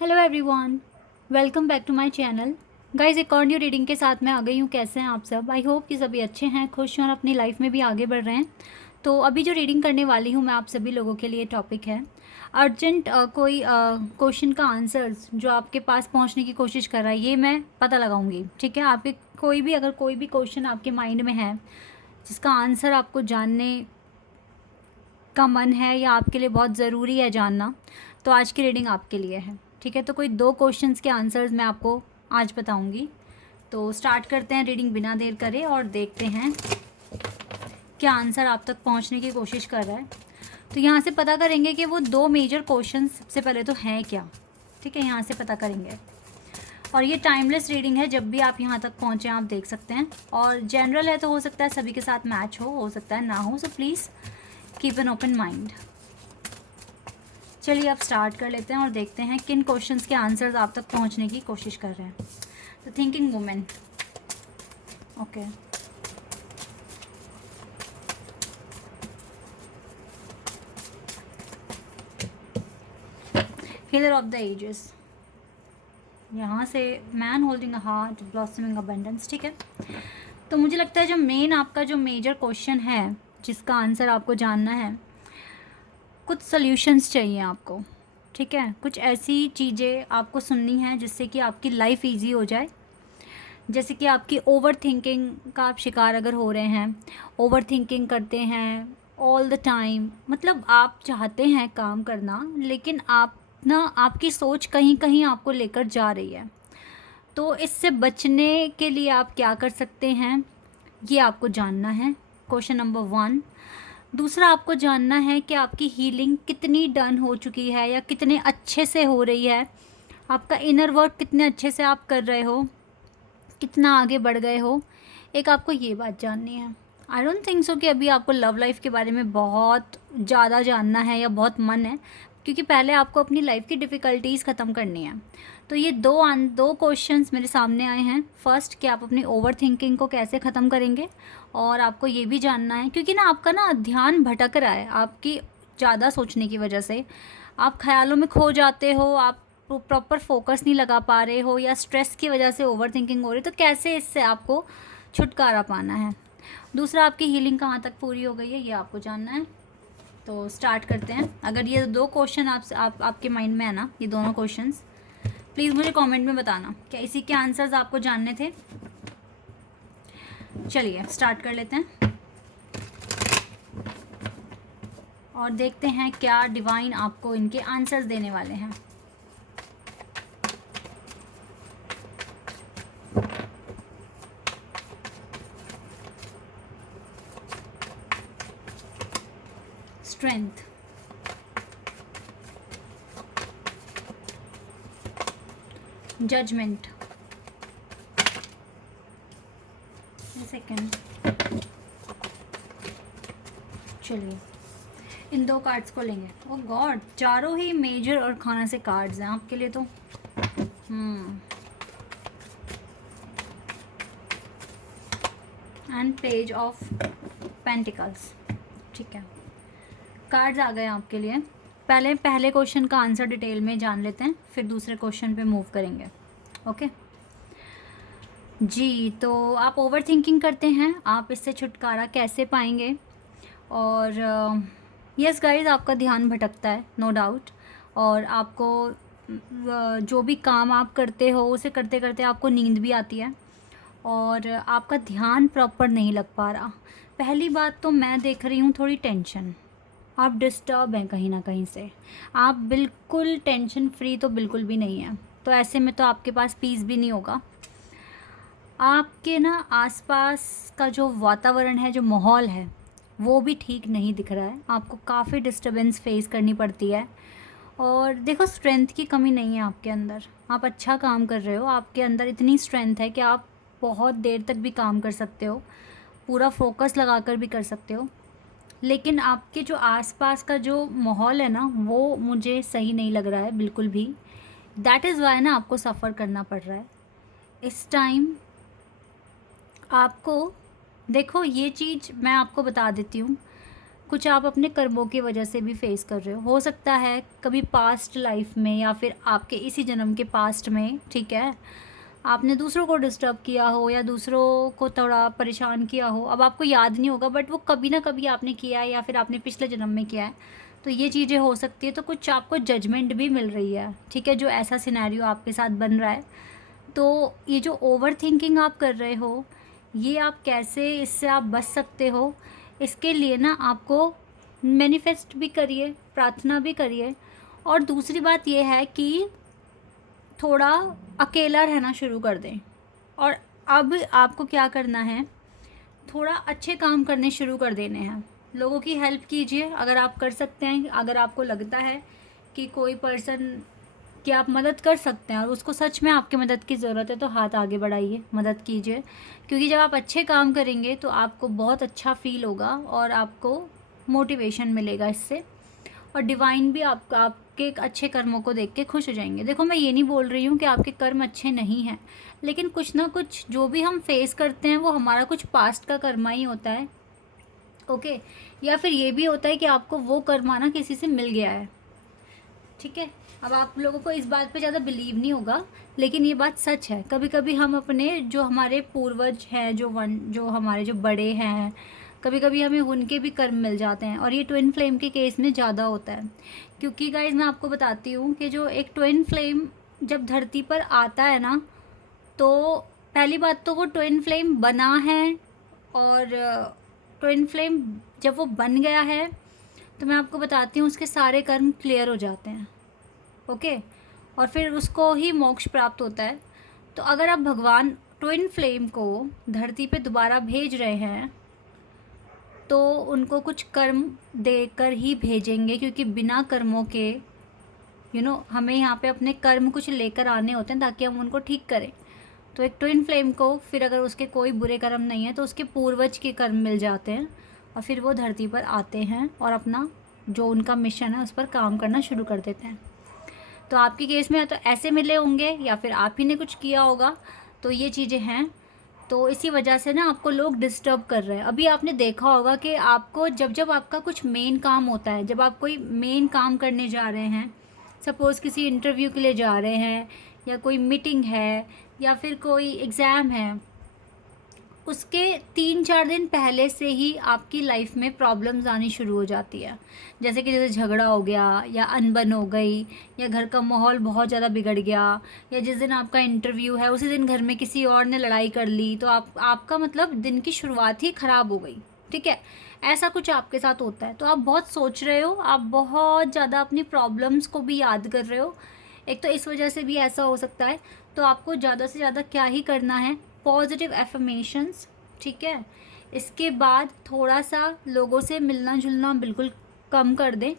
Hello everyone, welcome back to my channel. Guys, एक और new reading के साथ मैं आ गई हूँ। कैसे हैं आप सब? आई होप कि सभी अच्छे हैं, खुश हैं और अपनी लाइफ में भी आगे बढ़ रहे हैं। तो अभी जो रीडिंग करने वाली हूँ मैं आप सभी लोगों के लिए, टॉपिक है अर्जेंट कोई क्वेश्चन का आंसर्स जो आपके पास पहुँचने की कोशिश कर रहा है, ये मैं पता लगाऊंगी। ठीक है, आपके कोई भी क्वेश्चन आपके माइंड में है जिसका आंसर आपको जानने का मन है या आपके लिए बहुत ज़रूरी है जानना, तो आज की रीडिंग आपके लिए है। ठीक है, तो कोई दो क्वेश्चंस के आंसर्स मैं आपको आज बताऊंगी। तो स्टार्ट करते हैं रीडिंग बिना देर करे और देखते हैं क्या आंसर आप तक पहुंचने की कोशिश कर रहा है। तो यहाँ से पता करेंगे कि वो दो मेजर क्वेश्चंस सबसे पहले तो हैं क्या। ठीक है, यहाँ से पता करेंगे। और ये टाइमलेस रीडिंग है, जब भी आप यहाँ तक पहुँचें आप देख सकते हैं। और जनरल है तो हो सकता है सभी के साथ मैच हो सकता है ना हो, so please keep an open mind. चलिए अब स्टार्ट कर लेते हैं और देखते हैं किन क्वेश्चंस के आंसर्स आप तक पहुंचने की कोशिश कर रहे हैं। तो thinking women, okay, healer of the ages, यहाँ से man holding a heart, blossoming abundance. ठीक है, तो मुझे लगता है जो मेन आपका जो मेजर क्वेश्चन है जिसका आंसर आपको जानना है, कुछ सॉल्यूशंस चाहिए आपको। ठीक है, कुछ ऐसी चीज़ें आपको सुननी हैं जिससे कि आपकी लाइफ इजी हो जाए। जैसे कि आपकी ओवर थिंकिंग का आप शिकार अगर हो रहे हैं, ओवर थिंकिंग करते हैं ऑल द टाइम, मतलब आप चाहते हैं काम करना लेकिन आप ना, आपकी सोच कहीं कहीं आपको लेकर जा रही है। तो इससे बचने के लिए आप क्या कर सकते हैं, ये आपको जानना है, क्वेश्चन नंबर 1। दूसरा आपको जानना है कि आपकी हीलिंग कितनी डन हो चुकी है या कितने अच्छे से हो रही है, आपका इनर वर्क कितने अच्छे से आप कर रहे हो, कितना आगे बढ़ गए हो। एक आपको ये बात जाननी है। आई डोंट थिंक सो कि अभी आपको लव लाइफ के बारे में बहुत ज़्यादा जानना है या बहुत मन है, क्योंकि पहले आपको अपनी लाइफ की डिफ़िकल्टीज़ ख़त्म करनी है। तो ये दो क्वेश्चंस मेरे सामने आए हैं। फर्स्ट, कि आप अपनी ओवर थिंकिंग को कैसे ख़त्म करेंगे, और आपको ये भी जानना है क्योंकि ना आपका ना ध्यान भटक रहा है आपकी ज़्यादा सोचने की वजह से। आप ख्यालों में खो जाते हो, आप प्रॉपर फोकस नहीं लगा पा रहे हो, या स्ट्रेस की वजह से ओवर थिंकिंग हो रही है। तो कैसे इससे आपको छुटकारा पाना है। दूसरा, आपकी हीलिंग कहाँ तक पूरी हो गई है, ये आपको जानना है। तो स्टार्ट करते हैं। अगर ये दो क्वेश्चन आपके माइंड में है ना, ये दोनों क्वेश्चंस, प्लीज़ मुझे कमेंट में बताना क्या इसी के आंसर्स आपको जानने थे। चलिए स्टार्ट कर लेते हैं और देखते हैं क्या डिवाइन आपको इनके आंसर्स देने वाले हैं। Strength, judgement, second. चलिए इन दो कार्ड्स को लेंगे। ओह गॉड, चारों ही मेजर और खाना से कार्ड्स हैं आपके लिए। तो एंड पेज ऑफ पेंटिकल्स। ठीक है, कार्ड्स आ गए आपके लिए। पहले क्वेश्चन का आंसर डिटेल में जान लेते हैं, फिर दूसरे क्वेश्चन पे मूव करेंगे। ओके जी, तो आप ओवर थिंकिंग करते हैं, आप इससे छुटकारा कैसे पाएंगे। और यस गाइस, आपका ध्यान भटकता है नो डाउट, और आपको जो भी काम आप करते हो उसे करते करते आपको नींद भी आती है और आपका ध्यान प्रॉपर नहीं लग पा रहा। पहली बात तो मैं देख रही हूँ थोड़ी टेंशन, आप डिस्टर्ब हैं कहीं ना कहीं से। आप बिल्कुल टेंशन फ्री तो बिल्कुल भी नहीं है, तो ऐसे में तो आपके पास पीस भी नहीं होगा। आपके ना आसपास का जो वातावरण है, जो माहौल है, वो भी ठीक नहीं दिख रहा है। आपको काफ़ी डिस्टर्बेंस फेस करनी पड़ती है। और देखो, स्ट्रेंथ की कमी नहीं है आपके अंदर, आप अच्छा काम कर रहे हो, आपके अंदर इतनी स्ट्रेंथ है कि आप बहुत देर तक भी काम कर सकते हो, पूरा फोकस लगाकर भी कर सकते हो। लेकिन आपके जो आसपास का जो माहौल है ना, वो मुझे सही नहीं लग रहा है बिल्कुल भी। दैट इज़ वाई ना आपको सफ़र करना पड़ रहा है इस टाइम। आपको देखो, ये चीज़ मैं आपको बता देती हूँ, कुछ आप अपने कर्मों की वजह से भी फेस कर रहे हो सकता है कभी पास्ट लाइफ में या फिर आपके इसी जन्म के पास्ट में, ठीक है, आपने दूसरों को डिस्टर्ब किया हो या दूसरों को थोड़ा परेशान किया हो। अब आपको याद नहीं होगा बट वो कभी ना कभी आपने किया है या फिर आपने पिछले जन्म में किया है, तो ये चीज़ें हो सकती है। तो कुछ आपको जजमेंट भी मिल रही है, ठीक है, जो ऐसा सिनेरियो आपके साथ बन रहा है। तो ये जो ओवर थिंकिंग आप कर रहे हो, ये आप कैसे इससे आप बच सकते हो, इसके लिए ना आपको मैनिफेस्ट भी करिए, प्रार्थना भी करिए। और दूसरी बात ये है कि थोड़ा अकेला रहना शुरू कर दें। और अब आपको क्या करना है, थोड़ा अच्छे काम करने शुरू कर देने हैं। लोगों की हेल्प कीजिए अगर आप कर सकते हैं। अगर आपको लगता है कि कोई पर्सन कि आप मदद कर सकते हैं और उसको सच में आपकी मदद की ज़रूरत है, तो हाथ आगे बढ़ाइए, मदद कीजिए। क्योंकि जब आप अच्छे काम करेंगे तो आपको बहुत अच्छा फील होगा और आपको मोटिवेशन मिलेगा इससे। और डिवाइन भी आपके अच्छे कर्मों को देख के खुश हो जाएंगे। देखो, मैं ये नहीं बोल रही हूँ कि आपके कर्म अच्छे नहीं हैं, लेकिन कुछ ना कुछ जो भी हम फेस करते हैं वो हमारा कुछ पास्ट का कर्मा ही होता है, ओके। या फिर ये भी होता है कि आपको वो कर्मा ना किसी से मिल गया है, ठीक है। अब आप लोगों को इस बात पे ज़्यादा बिलीव नहीं होगा, लेकिन ये बात सच है। कभी कभी हम अपने जो हमारे पूर्वज हैं, जो हमारे जो बड़े हैं, कभी कभी हमें उनके भी कर्म मिल जाते हैं। और ये ट्विन फ्लेम के केस में ज़्यादा होता है, क्योंकि गाइज मैं आपको बताती हूँ कि जो एक ट्विन फ्लेम जब धरती पर आता है ना, तो पहली बात तो वो ट्विन फ्लेम बना है। और ट्विन फ्लेम जब वो बन गया है तो मैं आपको बताती हूँ उसके सारे कर्म क्लियर हो जाते हैं, ओके। और फिर उसको ही मोक्ष प्राप्त होता है। तो अगर आप भगवान ट्विन फ्लेम को धरती पे दोबारा भेज रहे हैं तो उनको कुछ कर्म देकर ही भेजेंगे, क्योंकि बिना कर्मों के हमें यहाँ पे अपने कर्म कुछ लेकर आने होते हैं ताकि हम उनको ठीक करें। तो एक ट्विन फ्लेम को फिर अगर उसके कोई बुरे कर्म नहीं है तो उसके पूर्वज के कर्म मिल जाते हैं और फिर वो धरती पर आते हैं और अपना जो उनका मिशन है उस पर काम करना शुरू कर देते हैं। तो आपके केस में तो ऐसे मिले होंगे या फिर आप ही ने कुछ किया होगा, तो ये चीज़ें हैं। तो इसी वजह से ना आपको लोग डिस्टर्ब कर रहे हैं। अभी आपने देखा होगा कि आपको जब जब आपका कुछ मेन काम होता है, जब आप कोई मेन काम करने जा रहे हैं, सपोज़ किसी इंटरव्यू के लिए जा रहे हैं या कोई मीटिंग है या फिर कोई एग्ज़ाम है, उसके 3-4 दिन पहले से ही आपकी लाइफ में प्रॉब्लम्स आनी शुरू हो जाती है। जैसे झगड़ा हो गया या अनबन हो गई या घर का माहौल बहुत ज़्यादा बिगड़ गया, या जिस दिन आपका इंटरव्यू है उसी दिन घर में किसी और ने लड़ाई कर ली, तो आपका मतलब दिन की शुरुआत ही ख़राब हो गई, ठीक है। ऐसा कुछ आपके साथ होता है। तो आप बहुत सोच रहे हो, आप बहुत ज़्यादा अपनी प्रॉब्लम्स को भी याद कर रहे हो, एक तो इस वजह से भी ऐसा हो सकता है। तो आपको ज़्यादा से ज़्यादा क्या ही करना है, पॉजिटिव एफर्मेशंस, ठीक है। इसके बाद थोड़ा सा लोगों से मिलना जुलना बिल्कुल कम कर दें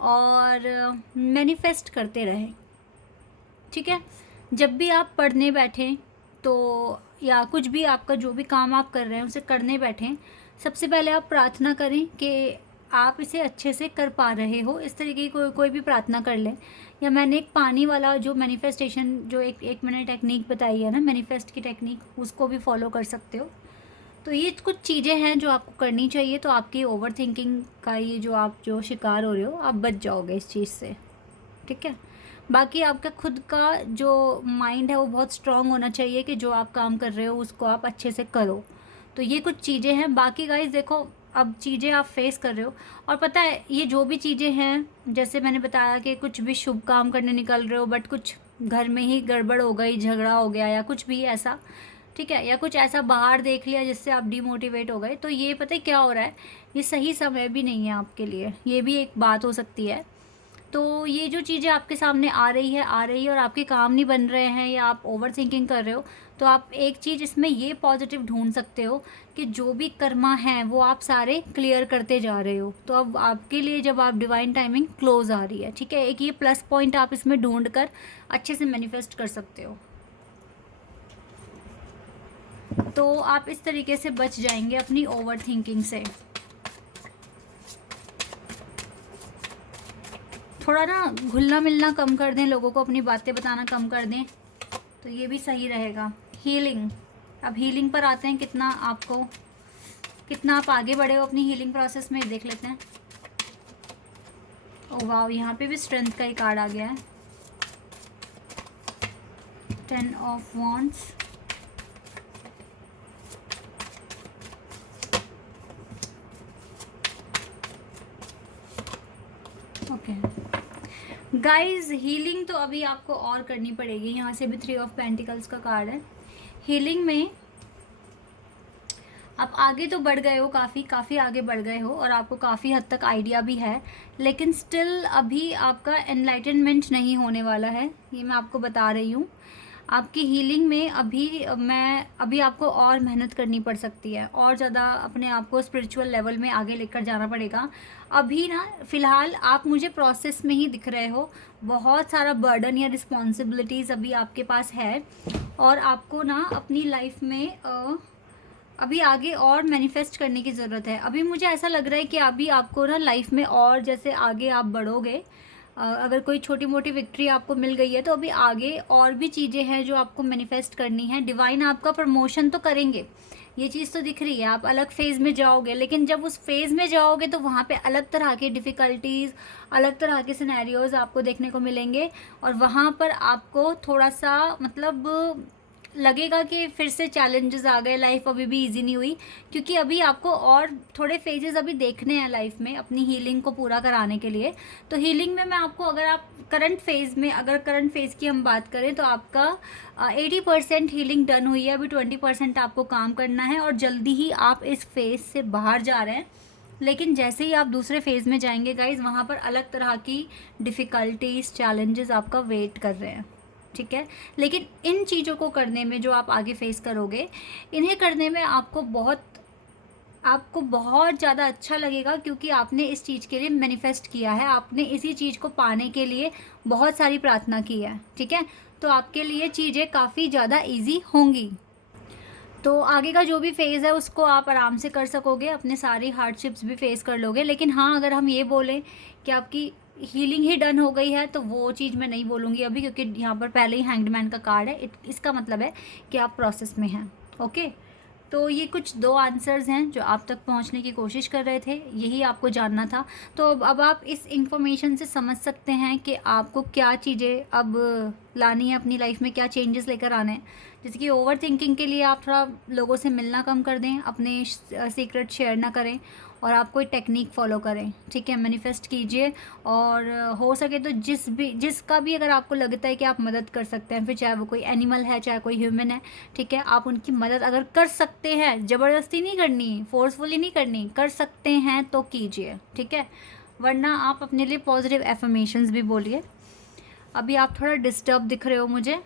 और मैनिफेस्ट करते रहें, ठीक है। जब भी आप पढ़ने बैठें तो या कुछ भी आपका जो भी काम आप कर रहे हैं उसे करने बैठें, सबसे पहले आप प्रार्थना करें कि आप इसे अच्छे से कर पा रहे हो। इस तरीके की कोई भी प्रार्थना कर लें। या मैंने एक पानी वाला जो मैनिफेस्टेशन जो एक मैंने टेक्निक बताई है ना, मैनिफेस्ट की टेक्निक, उसको भी फॉलो कर सकते हो। तो ये कुछ चीज़ें हैं जो आपको करनी चाहिए। तो आपकी ओवर थिंकिंग का ये जो आप जो शिकार हो रहे हो, आप बच जाओगे इस चीज़ से, ठीक है। बाकी आपका खुद का जो माइंड है वो बहुत स्ट्रांग होना चाहिए कि जो आप काम कर रहे हो उसको आप अच्छे से करो। तो ये कुछ चीज़ें हैं। बाकी गाइस देखो, अब चीज़ें आप फेस कर रहे हो और पता है ये जो भी चीज़ें हैं, जैसे मैंने बताया कि कुछ भी शुभ काम करने निकल रहे हो बट कुछ घर में ही गड़बड़ हो गई, झगड़ा हो गया या कुछ भी ऐसा, ठीक है, या कुछ ऐसा बाहर देख लिया जिससे आप डिमोटिवेट हो गए, तो ये पता है क्या हो रहा है, ये सही समय भी नहीं है आपके लिए, ये भी एक बात हो सकती है। तो ये जो चीज़ें आपके सामने आ रही है और आपके काम नहीं बन रहे हैं या आप ओवर थिंकिंग कर रहे हो, तो आप एक चीज़ इसमें ये पॉजिटिव ढूंढ सकते हो कि जो भी कर्मा हैं वो आप सारे क्लियर करते जा रहे हो। तो अब आपके लिए जब आप डिवाइन टाइमिंग क्लोज आ रही है, ठीक है, एक ये प्लस पॉइंट आप इसमें ढूंढ कर अच्छे से मैनिफेस्ट कर सकते हो। तो आप इस तरीके से बच जाएंगे अपनी ओवर थिंकिंग से। थोड़ा ना घुलना मिलना कम कर दें, लोगों को अपनी बातें बताना कम कर दें, तो ये भी सही रहेगा। हीलिंग, अब हीलिंग पर आते हैं। कितना आपको कितना आप आगे बढ़े हो अपनी हीलिंग प्रोसेस में, देख लेते हैं। ओ वाह, यहाँ पे भी स्ट्रेंथ का ही कार्ड आ गया है। 10 of wands, okay guys, healing तो अभी आपको और करनी पड़ेगी। यहाँ से भी 3 ऑफ पेंटिकल्स का कार्ड है। हीलिंग में आप आगे तो बढ़ गए हो, काफ़ी आगे बढ़ गए हो और आपको काफ़ी हद तक आइडिया भी है, लेकिन स्टिल अभी आपका एनलाइटनमेंट नहीं होने वाला है, ये मैं आपको बता रही हूँ। आपकी हीलिंग में अभी आपको और मेहनत करनी पड़ सकती है, और ज़्यादा अपने आप को स्पिरिचुअल लेवल में आगे लेकर जाना पड़ेगा। अभी ना फ़िलहाल आप मुझे प्रोसेस में ही दिख रहे हो, बहुत सारा बर्डन या रिस्पॉन्सिबिलिटीज़ अभी आपके पास है, और आपको ना अपनी लाइफ में अभी आगे और मैनिफेस्ट करने की ज़रूरत है। अभी मुझे ऐसा लग रहा है कि अभी आपको ना लाइफ में और जैसे आगे आप बढ़ोगे, अगर कोई छोटी मोटी विक्ट्री आपको मिल गई है तो अभी आगे और भी चीज़ें हैं जो आपको मैनिफेस्ट करनी है। डिवाइन आपका प्रमोशन तो करेंगे, ये चीज़ तो दिख रही है। आप अलग फेज़ में जाओगे, लेकिन जब उस फेज़ में जाओगे तो वहाँ पे अलग तरह की डिफ़िकल्टीज़, अलग तरह के सिनेरियोज़ आपको देखने को मिलेंगे, और वहाँ पर आपको थोड़ा सा मतलब लगेगा कि फिर से चैलेंजेस आ गए, लाइफ अभी भी इजी नहीं हुई, क्योंकि अभी आपको और थोड़े फेजेस अभी देखने हैं लाइफ में अपनी हीलिंग को पूरा कराने के लिए। तो हीलिंग में मैं आपको, अगर आप करंट फेज़ की हम बात करें तो आपका 80% हीलिंग डन हुई है। अभी 20% आपको काम करना है और जल्दी ही आप इस फेज़ से बाहर जा रहे हैं। लेकिन जैसे ही आप दूसरे फेज़ में जाएंगे गाइज, वहाँ पर अलग तरह की डिफ़िकल्टीज, चैलेंजेस आपका वेट कर रहे हैं, ठीक है। लेकिन इन चीज़ों को करने में जो आप आगे फेस करोगे, इन्हें करने में आपको बहुत ज़्यादा अच्छा लगेगा, क्योंकि आपने इस चीज़ के लिए मैनिफेस्ट किया है, आपने इसी चीज़ को पाने के लिए बहुत सारी प्रार्थना की है, ठीक है। तो आपके लिए चीज़ें काफ़ी ज़्यादा इजी होंगी। तो आगे का जो भी फेज़ है उसको आप आराम से कर सकोगे, अपने सारी हार्डशिप्स भी फेस कर लोगे। लेकिन हाँ, अगर हम ये बोलें कि आपकी हीलिंग ही डन हो गई है, तो वो चीज़ मैं नहीं बोलूँगी अभी, क्योंकि यहाँ पर पहले ही हैंग्ड मैन का कार्ड है। इसका मतलब है कि आप प्रोसेस में हैं, ओके। तो ये कुछ 2 आंसर्स हैं जो आप तक पहुंचने की कोशिश कर रहे थे, यही आपको जानना था। तो अब आप इस इंफॉर्मेशन से समझ सकते हैं कि आपको क्या चीज़ें अब लानी है अपनी लाइफ में, क्या चेंजेस लेकर आने हैं। जैसे कि ओवर थिंकिंग के लिए आप थोड़ा लोगों से मिलना कम कर दें, अपने सीक्रेट शेयर ना करें, और आप कोई टेक्निक फॉलो करें, ठीक है। मैनिफेस्ट कीजिए, और हो सके तो जिसका भी अगर आपको लगता है कि आप मदद कर सकते हैं, फिर चाहे वो कोई एनिमल है चाहे कोई ह्यूमन है, ठीक है, आप उनकी मदद अगर कर सकते हैं, ज़बरदस्ती नहीं करनी, फोर्सफुली नहीं करनी, कर सकते हैं तो कीजिए, ठीक है। वरना आप अपने लिए पॉजिटिव एफर्मेशंस भी बोलिए। अभी आप थोड़ा डिस्टर्ब दिख रहे हो मुझे,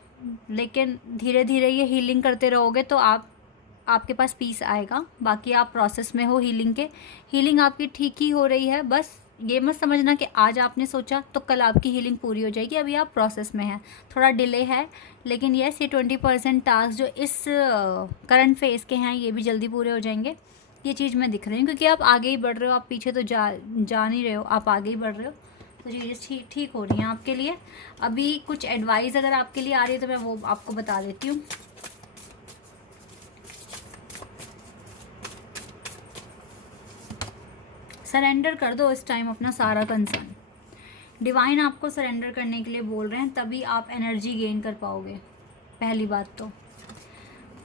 लेकिन धीरे धीरे ये हीलिंग करते रहोगे तो आपके पास पीस आएगा। बाकी आप प्रोसेस में हो हीलिंग के, हीलिंग आपकी ठीक ही हो रही है। बस ये मत समझना कि आज आपने सोचा तो कल आपकी हीलिंग पूरी हो जाएगी, अभी आप प्रोसेस में हैं, थोड़ा डिले है। लेकिन यस, ये 20% टास्क जो इस करंट फेज़ के हैं ये भी जल्दी पूरे हो जाएंगे, ये चीज़ मैं दिख रही हूँ, क्योंकि आप आगे ही बढ़ रहे हो, आप पीछे तो जा नहीं रहे हो, आप आगे ही बढ़ रहे हो। तो चीज़ें ठीक हो रही हैं आपके लिए। अभी कुछ एडवाइस अगर आपके लिए आ रही है तो मैं वो आपको बता देती हूँ। सरेंडर कर दो इस टाइम अपना सारा कंसर्न। डिवाइन आपको सरेंडर करने के लिए बोल रहे हैं, तभी आप एनर्जी गेन कर पाओगे। पहली बात तो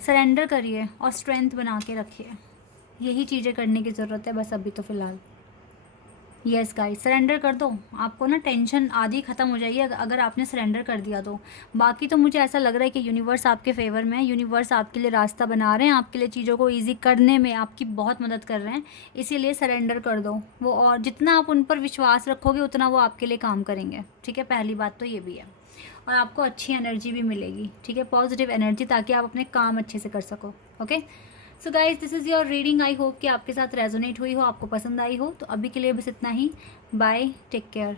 सरेंडर करिए और स्ट्रेंथ बना के रखिए, यही चीज़ें करने की ज़रूरत है बस अभी तो फ़िलहाल। यस गाइस, सरेंडर कर दो, आपको ना टेंशन आधी ख़त्म हो जाएगी अगर आपने सरेंडर कर दिया तो। बाकी तो मुझे ऐसा लग रहा है कि यूनिवर्स आपके फेवर में है, यूनिवर्स आपके लिए रास्ता बना रहे हैं, आपके लिए चीज़ों को ईजी करने में आपकी बहुत मदद कर रहे हैं। इसीलिए सरेंडर कर दो वो, और जितना आप उन पर विश्वास रखोगे उतना वो आपके लिए काम करेंगे, ठीक है। पहली बात तो ये भी है, और आपको अच्छी एनर्जी भी मिलेगी, ठीक है, पॉजिटिव एनर्जी, ताकि आप अपने काम अच्छे से कर सको, okay. So guys, this is your reading. I hope कि आपके साथ रेजोनेट हुई हो, आपको पसंद आई हो। तो अभी के लिए बस इतना ही। Bye, take care.